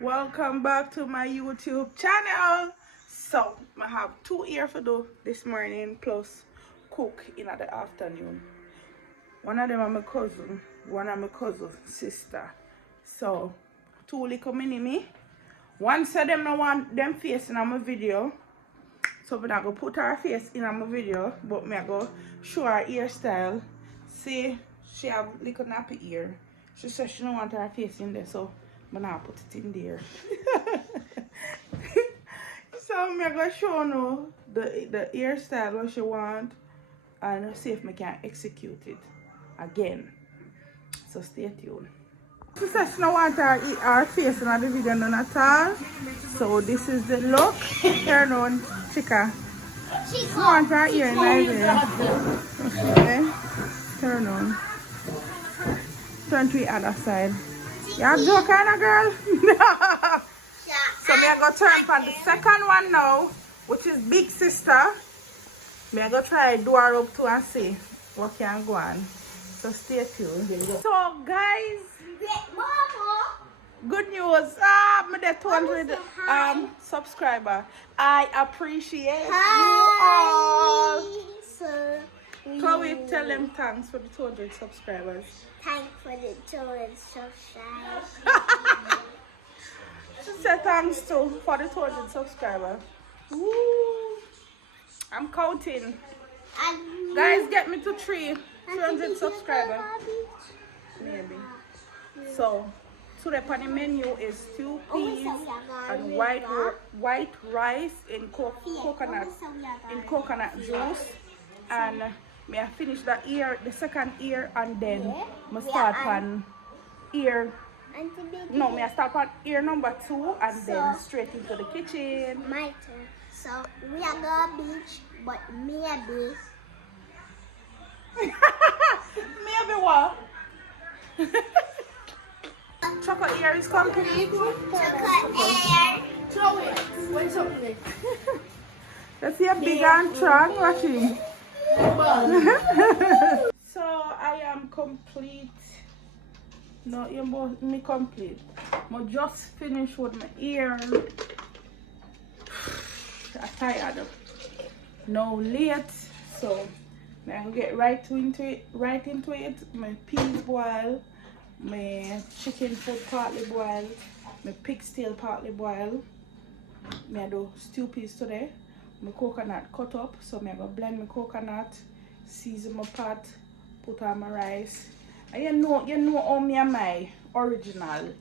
Welcome back to my YouTube channel. So I have two here for do this morning plus cook in the afternoon. One of them are my cousin, one of my cousin's sister. So two little mini me. One said them no want them face in my video. So I'm gonna put her face in my video, but I'm gonna show her hairstyle. See, she have little nappy ear. She said she don't want her face in there, so I'm gonna put it in there. So I'm gonna show you the hairstyle what she want and see if I can execute it again. So stay tuned. She said she don't want her face in the video none at all. So this is the look. Turn on, Chica. She want her ear in the video. Okay. Turn on. Turn to the other side. You're joking, kind of girl? So I'm going to turn for the second one now, which is big sister. I'm going to try do her up to and see what can go on. So stay tuned. So guys, good news. I'm at 200 subscriber. I appreciate you all. Chloe, tell them thanks for the 200 subscribers. Thanks for the 200 subscribers. She said thanks too for the 200 subscribers. Woo. I'm counting. Guys, get me to 300 subscribers. Maybe. So, today on the menu is stew peas and white rice in coconut juice. And may I finish the second ear, and then I start on ear. No, may I start on ear number 2 and then straight into the kitchen. My turn. So we are going beach, but maybe. Maybe what? Chocolate ear is complete. Chocolate air. Throw it. What's up with it? Let's see a big and strong watching. So I am complete. No, you're both me complete. I just finished with my ear. I'm tired. No late, so I'm get right into it. My peas boil, my chicken foot partly boiled, my pig's tail partly boiled. I do stew peas today. My coconut cut up, so I'm gonna blend my coconut, season my pot, put on my rice. And you know how me and my original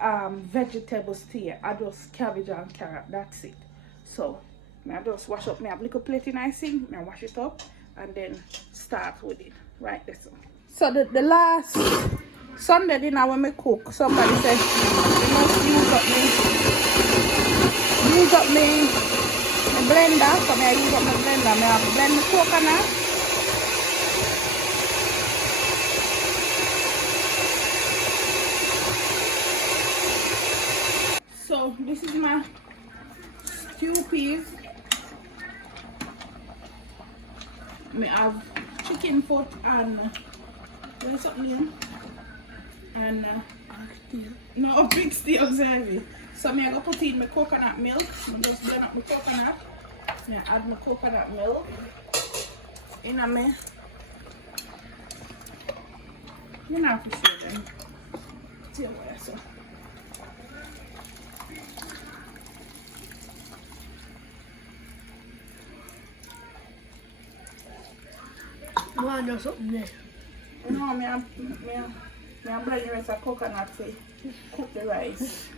vegetables here. I just cabbage and carrot, that's it. So I just wash up, I have a little plate in I sink, I wash it up and then start with it. Right this one. So the last Sunday dinner when I cook, somebody said you must use up me blender, so I use up my blender. I have blend the coconut. So this is my stew peas. I have chicken foot and what's up here? And no big steak heavy. So I'm gonna put in my coconut milk. I'm just blend up my coconut. I add my coconut milk in a me. You know how to show them. See where so. Man, there's something there. No, I'm blending the rest of coconut to cook the rice.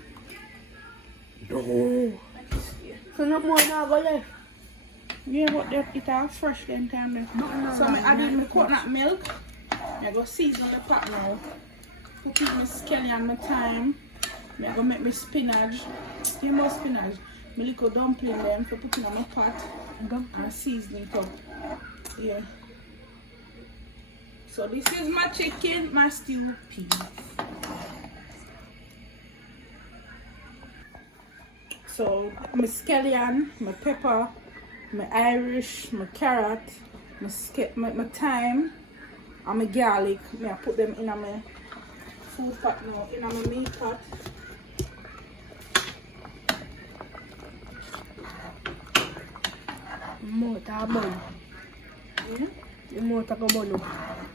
No. So no more now go left. Yeah, but it all fresh then time there. So I add in my coconut milk. I go season the pot now. Put in my scallion and my thyme. I go make my spinach. You know spinach. My little dumpling them for putting on my pot and season it up. Yeah. So this is my chicken, my stew peas. So my scallion, my pepper, my Irish, my carrot, my thyme, and my garlic. I put them in my food pot now, in my meat pot. a bun. You want to go bun.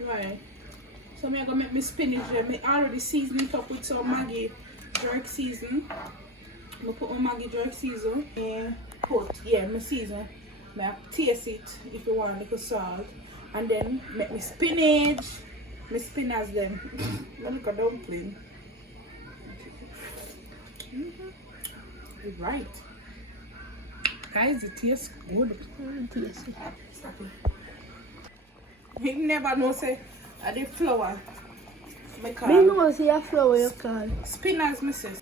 Right. So I'm gonna make my spinach. I already seasoned it up with some Maggi jerk season. I'm gonna put my Maggi jerk season and my season. I taste it if you want a little salt. And then make my spinach. My spinach then. Look at dumpling. Right. Guys, it tastes good. Stop it. You never know say the flour. Me know see a flour you call. Spinach, missus.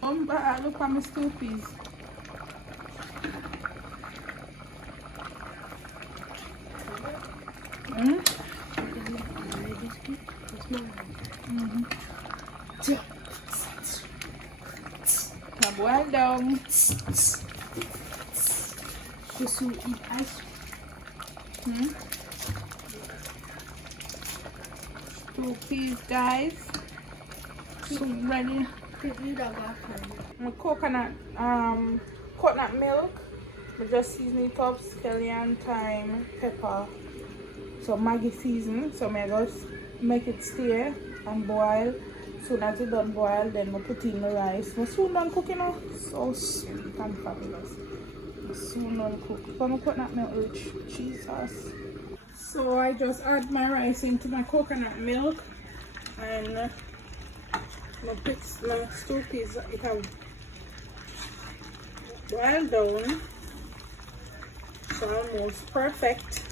But look at my stew peas. Now boil down. Just to eat ice. Stew peas, guys. So ready. My coconut milk. I just season it up, scallion, thyme, pepper. So Maggi season. So I just make it stir and boil. Soon as it done boil, then I put in the rice. I soon done cooking now. So sweet and fabulous. I soon done cook. So my coconut milk rich. Jesus. So I just add my rice into my coconut milk and my stew peas. It have boiled down. So almost perfect.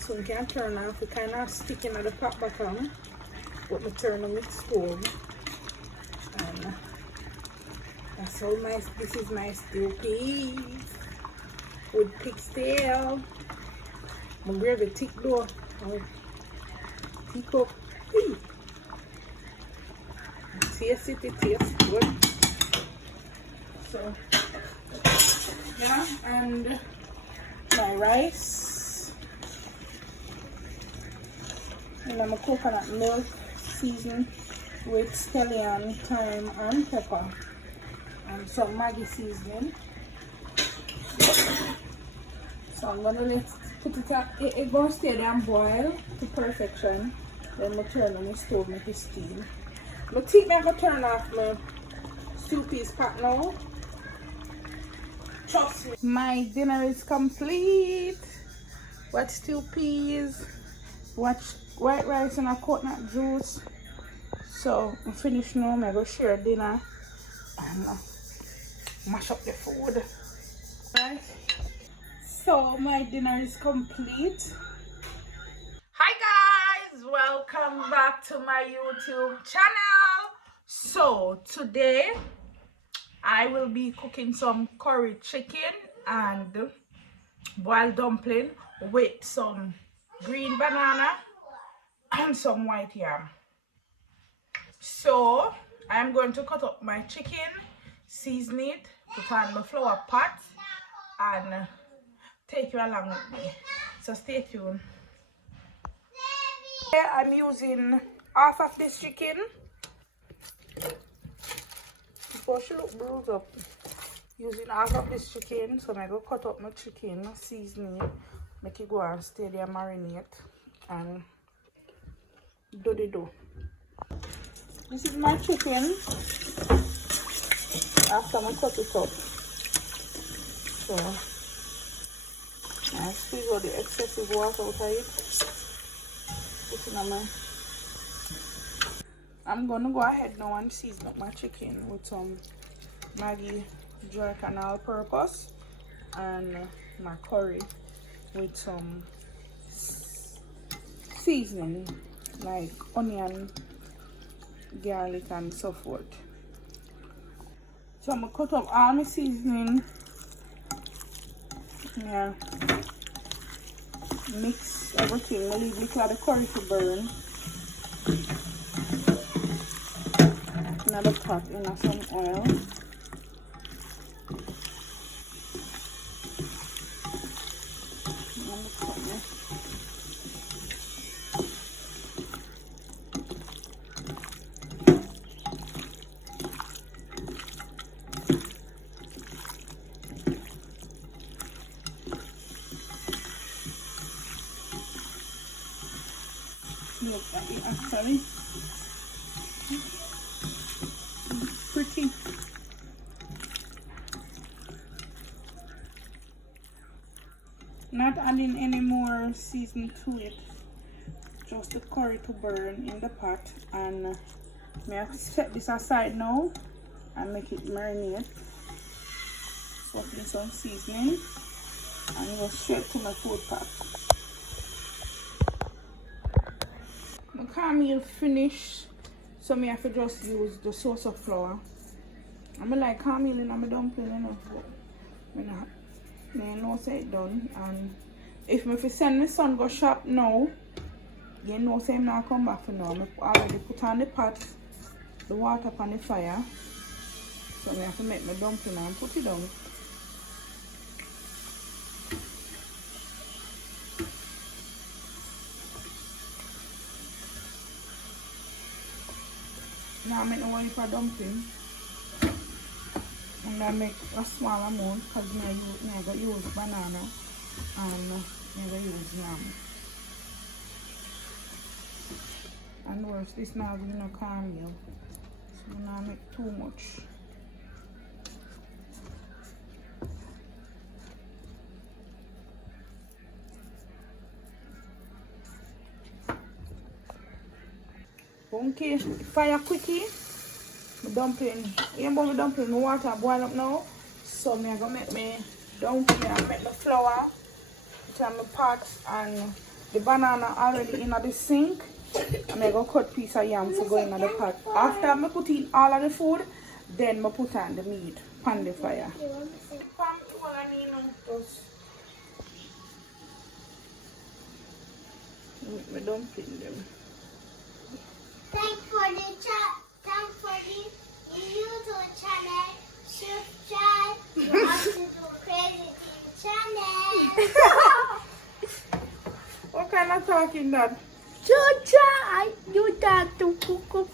So we can turn off. We kind of sticking at the pot bottom. But we turn on the stove. And that's how nice. This is my stew peas with pig's tail. I'm going to thick dough. Thick up. Taste it. It tastes good. So yeah, and my rice. And my coconut milk seasoned with scallion, thyme, and pepper, and some Maggi seasoning. So I'm gonna put it up. It's gonna stay there and boil to perfection. Then I turn on the stove, make it steam. I think I'm gonna turn off my stew peas pot now. Trust me. My dinner is complete. Watch stew peas. Watch white rice and a coconut juice. So I'm finished now. I'm gonna share dinner and mash up the food. Right. So my dinner is complete. Hi guys, welcome back to my YouTube channel. So today I will be cooking some curry chicken and boiled dumpling with some green banana and some white yam. So I'm going to cut up my chicken, season it, put on the flour pot, and take you along with me. So stay tuned. Here I'm using half of this chicken. Before she look bruised up. Using half of this chicken, so I'm going to cut up my chicken, season it, make it go and stay there, marinate, and do the dough. This is my chicken after I cut it up. So I squeeze all the excessive water out of it. Put it on my. I'm gonna go ahead now and season up my chicken with some Maggi jerk and all-purpose, and my curry with some seasoning like onion, garlic, and so forth. So I'm gonna cut up all my seasoning. Yeah, mix everything. I leave little of the curry to burn. Another pot in some oil. actually pretty. Not adding any more season to it, just the curry to burn in the pot. And may I set this aside now and make it marinate. Put in some seasoning and go straight to my food pot. My cornmeal finished, so I have to just use the sauce of flour. I like cornmeal in my dumpling, you know, but I know say it done. And if I send my son go shop now, you know say I'm not come back for now. I already put on the pot, the water upon the fire, so I have to make my dumpling and put it down. Now I make the one for dumpling, and I make a small amount because I go use banana and I go use yam. And worse, this now we no cornmeal, so I make too much. Okay, fire quickie. My dumpling, my dumpling, my water boil up now. So I'm gonna make my dumpling and make the flour. Put on my pot and the banana already in the sink. I'm gonna cut piece of yam to go in the pot. After I put in all of the food, then I put on the meat on the fire. Make my dumpling them. Thanks for the YouTube channel. Subscribe to the Crazy Team channel. What kind of talking that? Subscribe. You talk to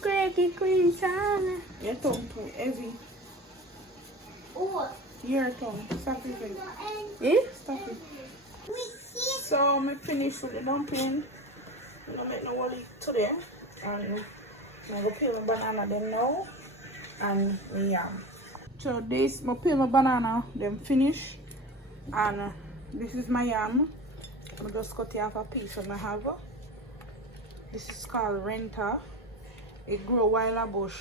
Crazy channel. Your tongue too heavy. Oh, Your tongue. Stop it. Eh? Stop it. So I'm finished with the dumpling. I'm gonna make no wally today. And I'm gonna peel my banana them now and the yam. So this, I peel my banana them finish, and this is my yam. I'm just cut it off a piece of my have. This is called renta. It grow while a bush.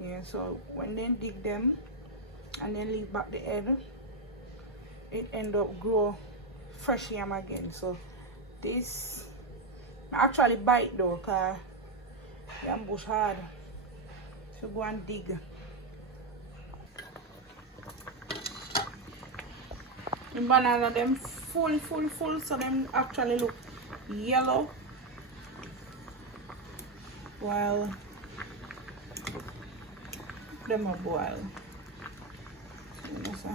Yeah, so when they dig them and then leave back the head, it end up grow fresh yam again. So this I actually bite though, cause yam bush hard. So go and dig. The banana them full, so them actually look yellow. While them are boiled. So I'm just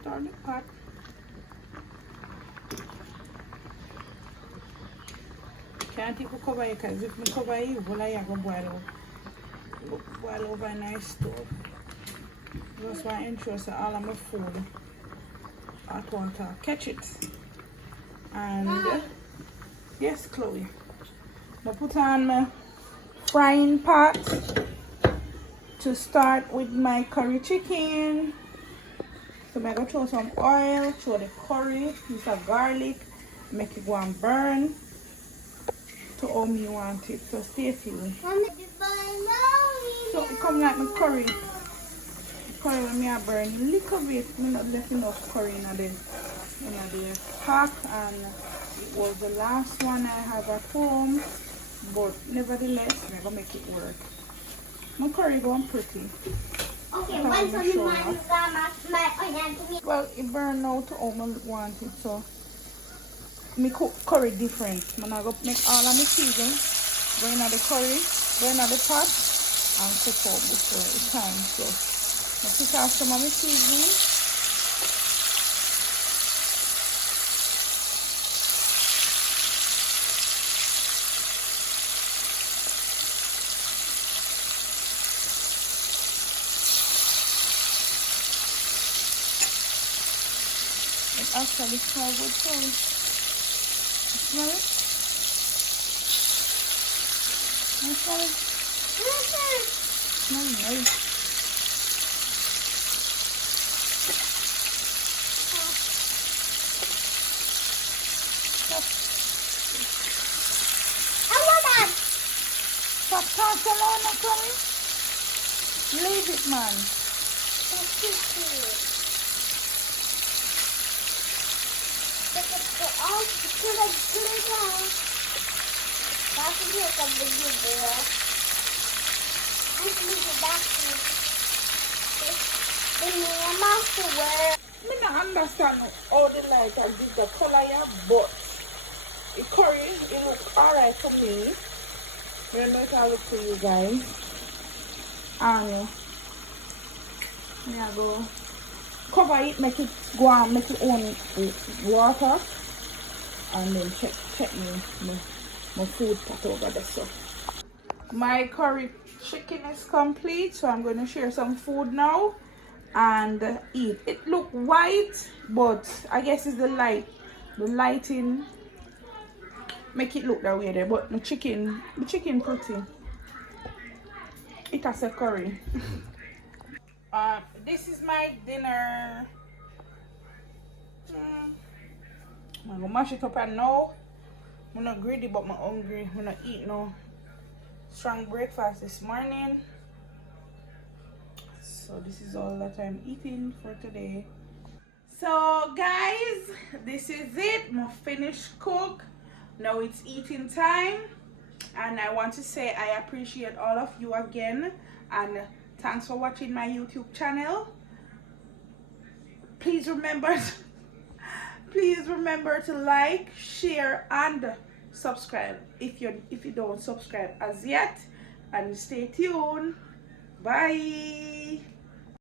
start the pot. Can't take a cover because if I cover it, well, I go boil over a nice stove. Just want to ensure that all of my food hot water catch it. And yes, Chloe. I put on my frying pot to start with my curry chicken. So I'm going to throw some oil, throw the curry, use some garlic, make it go and burn to how me want it. So stay tuned. So it come like my curry. The curry when I burn a little bit, I not left enough curry in the pack, and it was the last one I have at home. But nevertheless, I'm gonna make it work. My curry going pretty. okay, when someone my onion to me. Well, it burned out to how I want it, so me cook curry different. I'm gonna go make all of my season, go in the curry, go in the pot, and cook out before it's time. So I put off some of my seasoning. Actually smell good too. Smell it? Okay. Nice. Stop talking alone, Curry. Leave it, man. I don't understand how the light and give the color here, but the curry, it looks alright to me. Remember it all look to you guys. And I go cover it, make it go and make it own water. And then check my food pot over there. So my curry chicken is complete, so I'm going to share some food now and eat. It look white, but I guess it's the lighting make it look that way there. But the chicken pretty. It has a curry. This is my dinner. I'm gonna mash it up and now. I'm not greedy but I'm hungry. I'm gonna eat now. Strong breakfast this morning. So this is all that I'm eating for today. So guys, this is it. I'm finished cook. Now it's eating time. And I want to say I appreciate all of you again. And thanks for watching my YouTube channel. Please remember to like, share, and subscribe if you don't subscribe as yet. And stay tuned. Bye.